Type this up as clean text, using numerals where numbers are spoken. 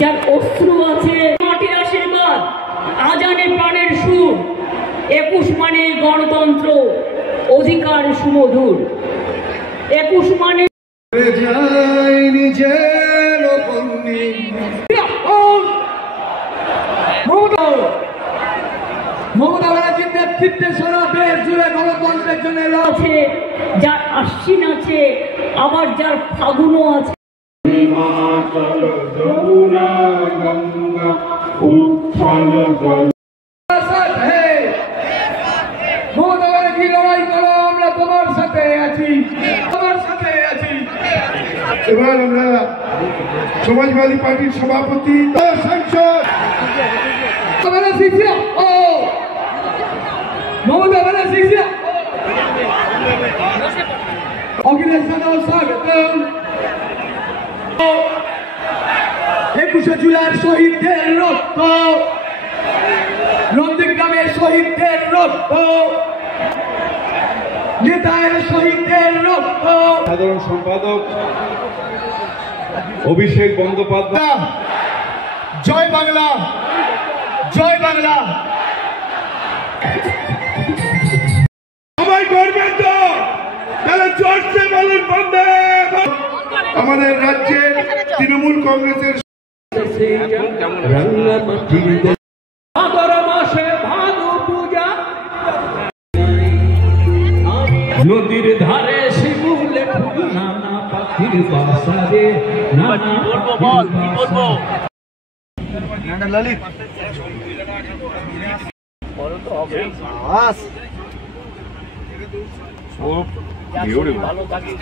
যার অশ্রু আছে, মাটির আশীর্বাদ, আজানে প্রাণের সুর, 21 মানে গণতন্ত্র, অধিকার সুমধুর। 21 মানে মমতা ব্যানার্জির নেতৃত্বে সারা দেশ জুড়ে গণতন্ত্রের জন্য আছে, যার আশ্বিন আছে, আবার যার ফাগুনও আছে। মমতা ব্যানার্জি লড়াই করো, আমরা তোমার সাথে আছি, তোমার সাথে আছি। এবার আমরা সমাজবাদী পার্টির সভাপতি সাংসদ মমতা ব্যানার্জি অখিলেশ যাদব স্বাগতম। 21শে জুলাই শহীদদের রক্ত, নন্দীগ্রামের শহীদদের রক্ত, নেতার শহীদদের রক্ত। সাধারণ সম্পাদক অভিষেক বন্দ্যোপাধ্যায়। জয় বাংলা, জয় বাংলা। সবাই করবেন তো, তাহলে জোরসে বলুন বন্দে। আমাদের রাজ্যের তৃণমূল কংগ্রেসের নদীর ধারে শিমুলে ফুল, নানা পাখির বাসারে নানা ললিত ভালো থাকে।